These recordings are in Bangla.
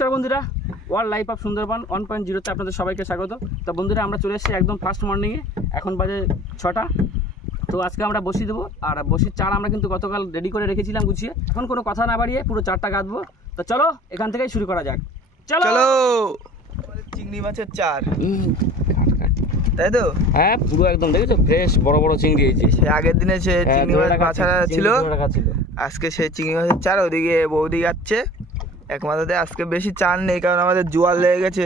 নমস্কার বন্ধুরা, ওয়ার্ল্ড লাইফ অফ সুন্দরবন 1.0 তে আপনাদের সবাইকে স্বাগত। তো বন্ধুরা, আমরা চলে এসেছি একদম ফার্স্ট মর্নিংয়ে। এখন বাজে 6টা। তো আজকে আমরা বসি দেবো, আর বসির চার আমরা কিন্তু গতকাল রেডি করে রেখেছিলাম গুছিয়ে। এখন কোনো কথা না বাড়িয়ে পুরো চারটা গাঁথবো। তো চলো এখান থেকেই শুরু করা যাক। চলো চলো। চিংড়ি মাছের চার, তাই তো? হ্যাঁ, পুরো একদম দেখেছো, ফ্রেশ বড় বড় চিংড়ি হয়েছে। সে আগের দিনে সে চিংড়ি মাছ বাছারা ছিল, আজকে সেই চিংড়ি মাছের চার। ওদিকে বৌদি যাচ্ছে এক মাথাতে। আজকে বেশি চার নেই, কারণ আমাদের জোয়ার লেগে গেছে।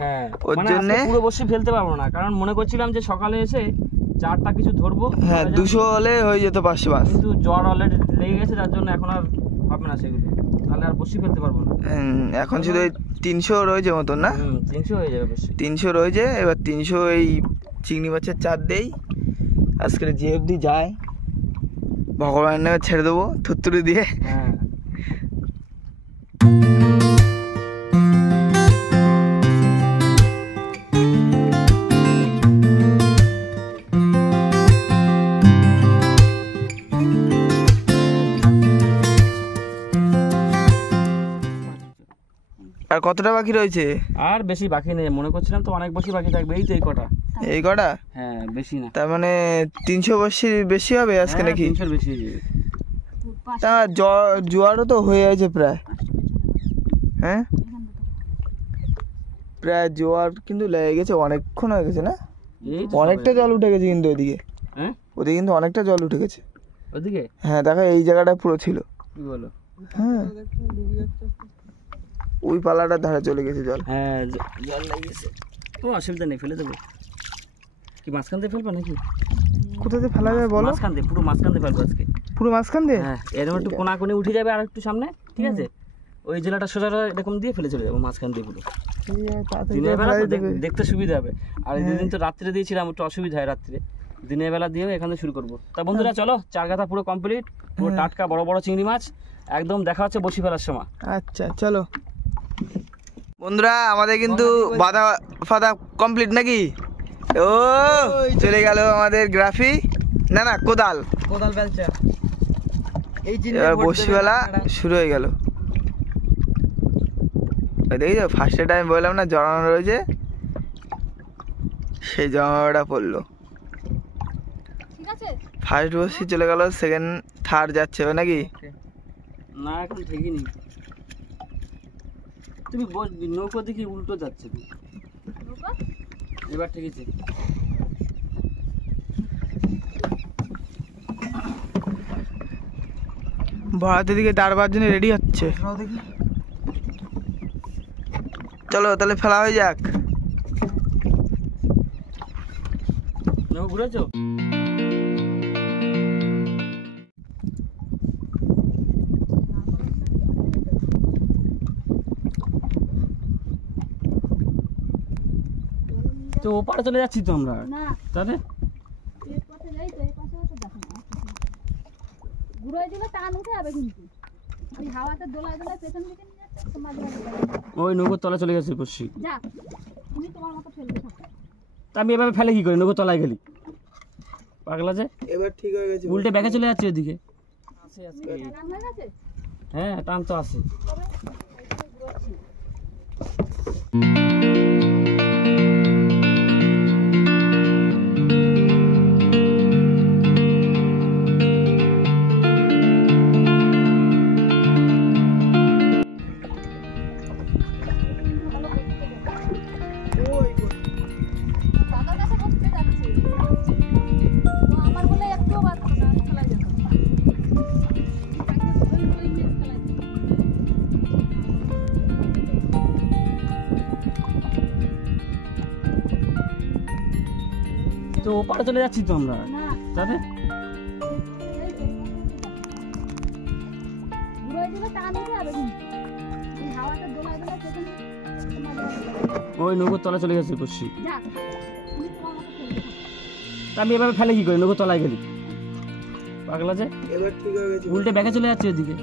হ্যাঁ, ওর জন্য পুরো বসে ফেলতে পারবো না, কারণ মনে করছিলাম যে সকালে এসে চারটা কিছু ধরবো। হ্যাঁ, 200 হলে হয়ে যেত 500 মাছ, কিন্তু জ্বর অলরেডি লেগে গেছে, যার জন্য এখন আর হবে না সেগুলো, তাহলে আর বসে ফেলতে পারবো না। এখন শুধু 300 রয়েছে মতন না? 300 হয়ে যাবে, বেশি 300 রয়েছে। এবার 300 এই চিংড়ি মাছের চার দেই। আজকে যে অবধি যায় ভগবানের নামে ছেড়ে দেবো থুত্তুরি দিয়ে। হ্যাঁ, আর কতটা বাকি রয়েছে? আর বেশি বাকি নেই, মনে করছিলাম তো অনেক বেশি বাকি থাকবে। এই তো এই কটা। এই কটা? হ্যাঁ, বেশি না। তার মানে 300 বেশি হবে আজকে নাকি? 300 বেশি হয়ে যাবে। তা জোয়ারও তো হয়ে আছে প্রায়। হ্যাঁ, প্রায় জোয়ার কিন্তু লেগে গেছে, অনেকক্ষণ হয়ে গেছে না? অনেকটা জল উঠে গেছে কিন্তু ওইদিকে। হ্যাঁ, ওদিকে কিন্তু অনেকটা জল উঠে গেছে ওদিকে। হ্যাঁ, দেখো এই জায়গাটা পুরো ছিল। কি বলো? হ্যাঁ, ওই পালাটার ধারে চলে গেছে জল। হ্যাঁ, জল লেগে গেছে। ও অসুবিধা নেই, ফেলে দেবো। কি মাঝখান দিয়ে ফেলবো নাকি? কোথাতে ফেলা যাবে বলো? মাঝখান দিয়ে, পুরো মাঝখান দিয়ে ফেলবো আজকে। পুরো মাঝখান দিয়ে? হ্যাঁ, এরকম একটু কোনা কোণে উঠে যাবে আর একটু সামনে, ঠিক আছে? ওই জেলাটা সোজা এরকম দিয়ে ফেলে চলে যাবো মাঝখান দিয়ে পুরো। দিনের বেলা তো দেখতে সুবিধা হবে। আর এই দুদিন তো রাত্রে দিয়েছিলাম, একটু অসুবিধা হয় রাত্রে। দিনের বেলা দিয়েও এখানে শুরু করবো। তা বন্ধুরা চলো, চার গাথা পুরো কমপ্লিট, পুরো টাটকা বড় বড় চিংড়ি মাছ একদম। দেখা হচ্ছে বসি ফেলার সময়। আচ্ছা চলো বন্ধুরা, আমাদের কিন্তু বাঁধা ফাদা কমপ্লিট নাকি? ও চলে গেল আমাদের গ্রাফি, না না কোদাল বেলচা। এবার বসিবেলা শুরু হয়ে গেল। দেখি ফার্স্টে টাইম বললাম না জড়ানো রয়েছে, সেই জড়ানোটা পড়লো। ফার্স্ট বসি চলে গেল, সেকেন্ড থার্ড যাচ্ছে নাকি? না, এখন ঠিকই নেই। তুমি নৌকো দেখি উল্টো যাচ্ছে। এবার ঠিক আছে। ভারতের দিকে দাঁড়বার জন্য রেডি হচ্ছে। চলো তাহলে ফেলা হয়ে যাক। নৌকো ঘুরেছো? তো ওপারে চলে যাচ্ছি তো আমরা। তাহলে ওই নৌকোর তলায় চলে গেছে বসি। তা আমি এভাবে ফেলে কি করি? নৌকোর তলায় গেলি পাগলা যে। এবার ঠিক হয়ে গেছে, উল্টে ব্যাগে চলে যাচ্ছে ওদিকে। হ্যাঁ, টান তো আছে। তো ওপারে চলে যাচ্ছি তো আমরা। তাহলে ওই নৌকোর তলায় চলে গেছে বসি। তা আমি এভাবে ফেলে কি করি? নৌকোর তলায় গেলি পাগলা যে। এবার ঠিক হয়ে গেছে, উল্টে ব্যাগে চলে যাচ্ছে ওদিকে।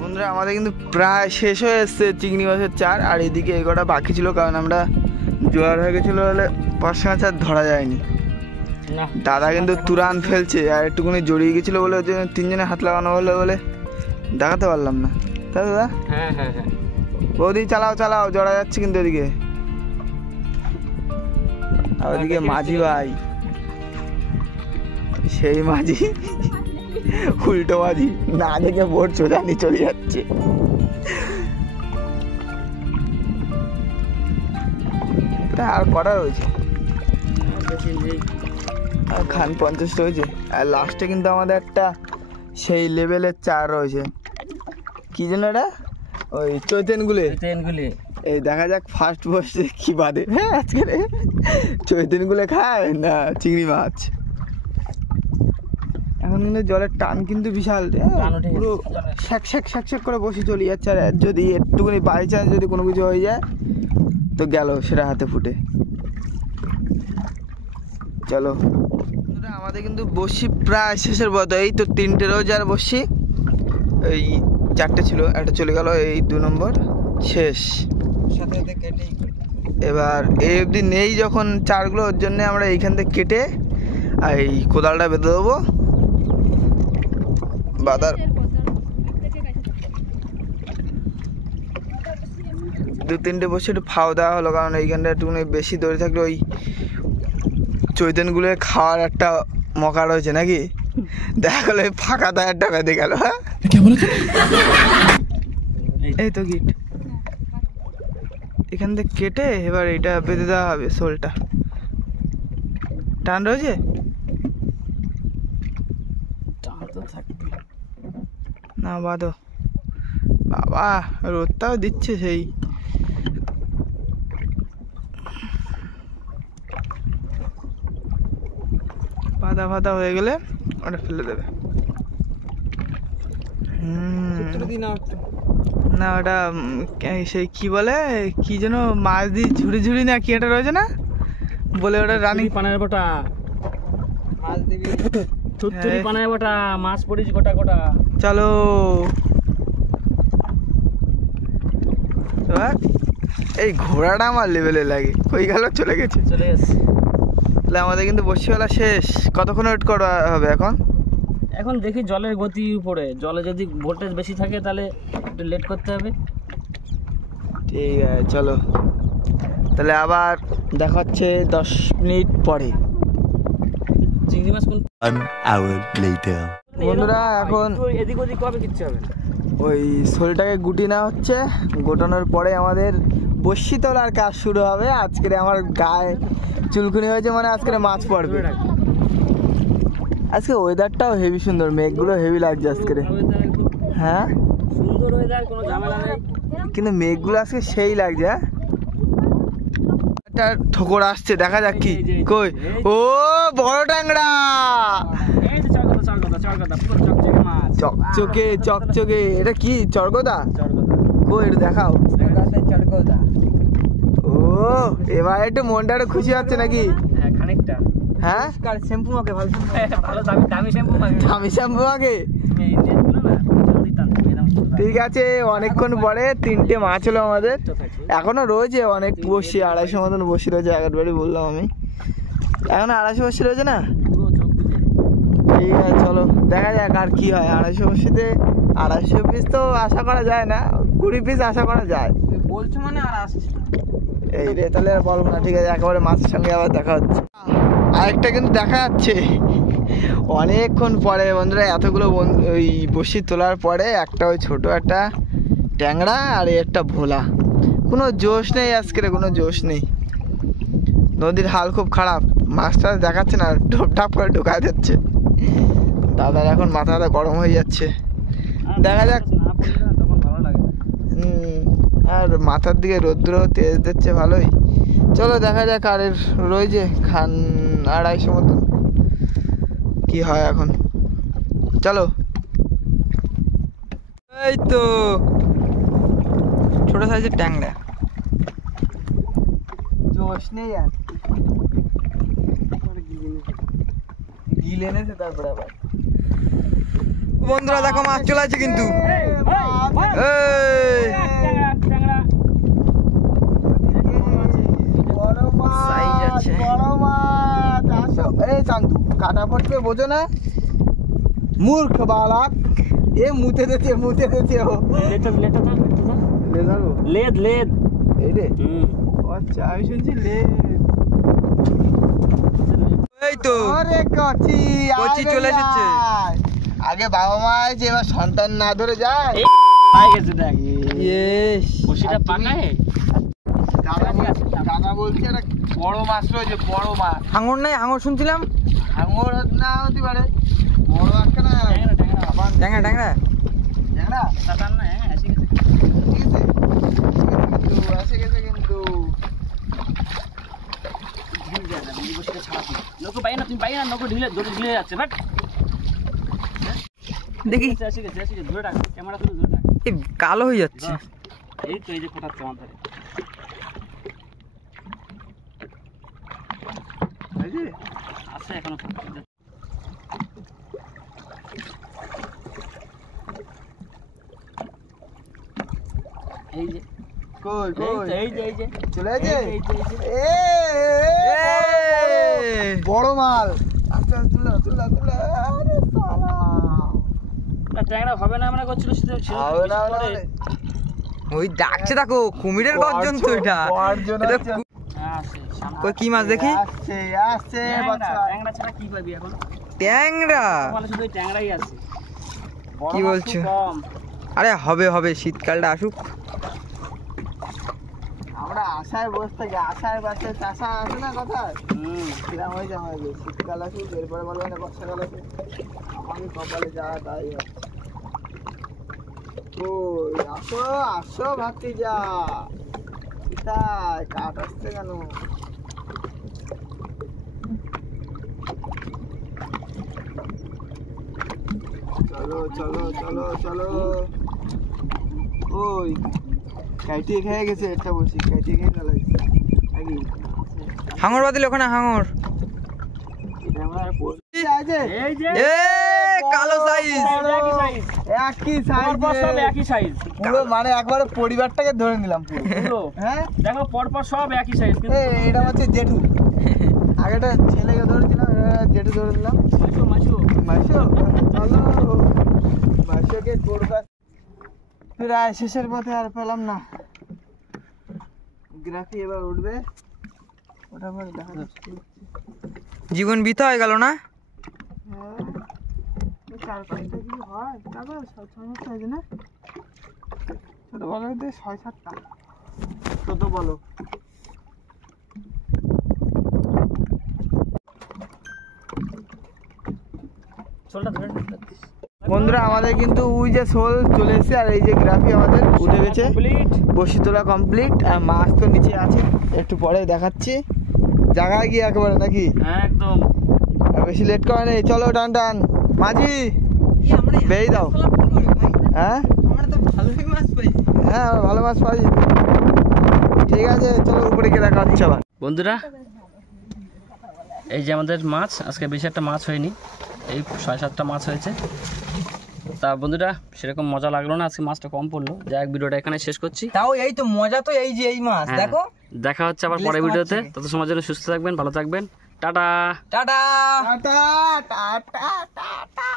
বন্ধুরা আমাদের কিন্তু প্রায় শেষ হয়ে এসছে চিংড়ি মাছের চার। আর এদিকে এই কটা বাকি ছিল, কারণ আমরা জোয়ার হয়ে গেছিলো বলে 5 মাছ আর ধরা যায়নি। দাদা কিন্তু তুরান ফেলছে, আর একটুখানি জড়িয়ে গেছিল বলে ওই জন্য 3 জনে হাত লাগানো হলো বলে দেখাতে পারলাম না, তাই দাদা? হ্যাঁ হ্যাঁ হ্যাঁ, বৌদি চালাও চালাও, জড়া যাচ্ছে কিন্তু ওদিকে। আর ওদিকে মাঝি ভাই, সেই মাঝি, উল্টো মাঝি, না দেখে বোট সোজা নিয়ে চলে যাচ্ছে। আর কটা রয়েছে? খান 50 রয়েছে। আর লাস্টে কিন্তু আমাদের একটা সেই লেভেলের 4 রয়েছে। কি যেন এটা? ওই চৈতেনগুলি। এই দেখা যাক ফার্স্ট বসে কি বাদে। হ্যাঁ আজকে চৈতেনগুলো খায় না চিংড়ি মাছ। এখন কিন্তু জলের টান কিন্তু বিশাল, পুরো শ্যাক শ্যাক শ্যাক শ্যাক করে বসে চলে যাচ্ছে। আর যদি একটুখানি বাই চান্স যদি কোনো কিছু হয়ে যায় তো গেল সেটা হাতে ফুটে। চলো আমাদের কিন্তু বসি প্রায় শেষের পথে। এই তো 3টে রোজ আর বসি, এই 4টে ছিল, একটা চলে গেল, এই 2 নম্বর শেষ। এবার এই অবধি নেই যখন চারগুলো, ওর জন্য আমরা এইখান থেকে কেটে এই কোদালটা বেঁধে দেবো। বাদার 2-3টে বসে একটু ফাও দেওয়া হলো, কারণ এইখানটা একটু বেশি দড়ি থাকলে ওই চৈতনগুলো খাওয়ার একটা মকা রয়েছে নাকি। দেখা গেলো ফাঁকা টায়ারটা বেঁধে গেল। হ্যাঁ এই তো গিট এখান থেকে কেটে এবার এটা বেঁধে দেওয়া হবে। শোলটা টান রয়েছে, না বাঁধো বাবা, রোদটাও দিচ্ছে সেই। বাঁধা ফাঁধা হয়ে গেলে ওটা ফেলে দেবে। না ওটা সেই কি বলে, কি যেন মাছ দিয়ে ঝুড়ি ঝুড়ি না কি একটা রয়েছে না বলে, ওটা রানী পানের বটা, মাছ দিবি থুতথুরি পানের বটা, মাছ পড়িস গোটা গোটা। চলো এই ঘোড়াটা আমার লেভেলে লাগে, কই গেল, চলে গেছে। তাহলে আমাদের কিন্তু বসিওয়ালা শেষ। কতক্ষণ ওয়েট করা হবে এখন? এখন দেখি জলের গতি উপরে, জলে যদি ভোল্টেজ বেশি থাকে তাহলে একটু লেট করতে হবে। ঠিক আছে চলো, তাহলে আবার দেখা হচ্ছে 10 মিনিট পরে। চিংড়ি মাছ কোন বন্ধুরা এখন এদিক ওদিক কবে কিচ্ছু হবে না, ওই শোলটাকে গুটি নেওয়া হচ্ছে। গোটানোর পরে আমাদের বসি তোলার কাজ শুরু হবে। আজকে আমার গায়ে চুলকুনি হয়েছে, মানে আজকে মাছ পড়বে। আজকে ওয়েদারটাও হেভি সুন্দর, মেঘগুলো হেভি লাগছে আজকে। হ্যাঁ সুন্দর ওয়েদার, কোনো ঝামেলা নেই, কিন্তু মেঘগুলো আজকে সেই লাগছে। হ্যাঁ একটা ঠোকর আসছে, দেখা যাক কি কই। ও বড় ট্যাংরা, চকচকে চকচকে। এটা কি চরগোদা? কই এটা দেখাও। ও এবার একটু মনটা একটু খুশি হচ্ছে নাকি? খানিকটা। হ্যাঁ শ্যাম্পু মাকে ভালো দামি শ্যাম্পু মাকে, দামি শ্যাম্পু মাকে। ঠিক আছে, অনেকক্ষণ পরে 3টে মাছ হলো আমাদের। এখনো রয়েছে অনেক বসি, 250 মতন বসি রয়েছে। একবারই বললাম আমি, এখন 250 বসি রয়েছে না। ঠিক আছে চলো দেখা যাক আর কি হয়। 250 বসিতে 250 পিস তো আশা করা যায় না, 20 পিস আশা করা যায়। বলছো মানে আর আসছে এই রে, তাহলে আর বলবো না। ঠিক আছে, একেবারে মাছের সঙ্গে আবার দেখা হচ্ছে। আরেকটা কিন্তু দেখা যাচ্ছে অনেকক্ষণ পরে বন্ধুরা। এতগুলো ওই বসি তোলার পরে একটা ওই ছোট একটা ট্যাংরা আর একটা ভোলা। কোনো জোশ নেই আজকে, কোনো জোশ নেই। নদীর হাল খুব খারাপ, মাছটা দেখাচ্ছে না, ঢপঢাপ করে ঢোকায় যাচ্ছে। দাদার এখন মাথা গরম হয়ে যাচ্ছে। দেখা যাক। আর মাথার দিকে রৌদ্র তেজ দিচ্ছে ভালোই। চলো দেখা যাক। আর রয়েছে খান 250 মতন, কি হয় এখন। চলো এই তো ছোট সাইজের ট্যাংরা, জোশ নেই আর। গিলে এনেছে তারপরে আবার। বন্ধুরা দেখো মাছ চলে আছে কিন্তু। কাটা পড়তে বোঝো না, মূর্খ বালক। এ মুতে দিচ্ছে ও লেদ লেদ এই রে আচ্ছা আমি শুনছি লেদ এই তো আরে কচি কচি চলে এসেছে আগে বাবা মা আছে এবার সন্তান না ধরে যায় পাই গেছে দেখ ইয়েস বসিটা পাকায় দাদা বলছে একটা বড় মাছ রয়েছে বড় মাছ হাঙর নাই হাঙর শুনছিলাম হাঙর না হতে পারে বড় একটা না ট্যাংরা ট্যাংরা ট্যাংরা সাতান না আসি গেছে ঠিক আছে কিন্তু এসে গেছে কিন্তু বসিটা ছাড়াচ্ছি নৌকো পাই না তুমি পাই না নৌকো ঢিলে যাচ্ছে বাট দেখি আসি গেছে ধরে রাখ ক্যামেরা তুলে ধরে রাখ এই কালো হয়ে যাচ্ছে এই তো এই যে কোথাচ্ছে আমার ধারে আছে এখনো এই যে কই কই এই যে চলে গেছে এই বড় মাল আচ্ছা তুলা তুলা তুলা আরে সালা না ট্যাংরা হবে না মনে করছিল হবে না ওই ডাকছে দেখো কুমিরের গর্জন তো এটা কই কি মাছ দেখি আসছে আসছে ট্যাংরা ছাড়া কি পাবি এখন ট্যাংরা বলে শুধু ট্যাংরাই আছে কি বলছো কম আরে হবে হবে শীতকালটা আসুক আমরা আশায় বসে থাকি আশায় বাসে চাষা আছে না কথা কিরাম হয়ে যায় আমাদের শীতকাল আসুক এরপরে বলবে না বর্ষাকাল আসুক আমাদের কপালে যা তাই ও আসো আসো ভাবছি যা কোথায় কাঠ আসছে কেন চলো চলো চলো চলো ওই কাইটিয়ে খেয়ে গেছে একটা বসি কাইটিয়ে খেয়ে গেল হাঙর বাদিল ওখানে হাঙর কালো সাইজ একই সাইজ পুরো মানে একবারে পরিবারটাকে ধরে নিলাম পুরো হ্যাঁ দেখো পরপর সব একই সাইজ এটা হচ্ছে জেঠু আগেটা ছেলেকে ধরেছিলাম জেঠু ধরে নিলাম মাছু চলো মাছকে করবা প্রায় শেষের পথে আর পেলাম না গ্রাফি এবার উঠবে ওটা পরে দেখা যাচ্ছে জীবন বৃথা হয়ে গেল না চার পাঁচটা কিছু হয় তারপর ছয় সাতটা হয়েছে না ছোট বলো ছয় সাতটা ছোট বলো বন্ধুরা আমাদের কিন্তু ওই যে শোল চলে এসেছে আর এই যে গ্রাফি আমাদের উঠে গেছে বসি তোলা কমপ্লিট আর মাছ তো নিচে আছে একটু পরে দেখাচ্ছি জায়গায় গিয়ে একেবারে নাকি একদম আর বেশি লেট করে নেই চলো টান টান মাঝি বেই দাও হ্যাঁ হ্যাঁ আমরা ভালো মাছ পাই ঠিক আছে চলো উপরে গিয়ে দেখা হচ্ছে আবার বন্ধুরা এই যে আমাদের মাছ আজকে বেশি একটা মাছ হয়নি এই 6-7টা মাছ হয়েছে তা বন্ধুরা সেরকম মজা লাগলো না আজকে মাছটা কম পড়লো যাই হোক ভিডিওটা এখানে শেষ করছি তাও এই তো মজা তো এই যে এই মাছ দেখো দেখা হচ্ছে আবার পরের ভিডিওতে তত সময়ের জন্য সুস্থ থাকবেন ভালো থাকবেন tata tata tata tata tata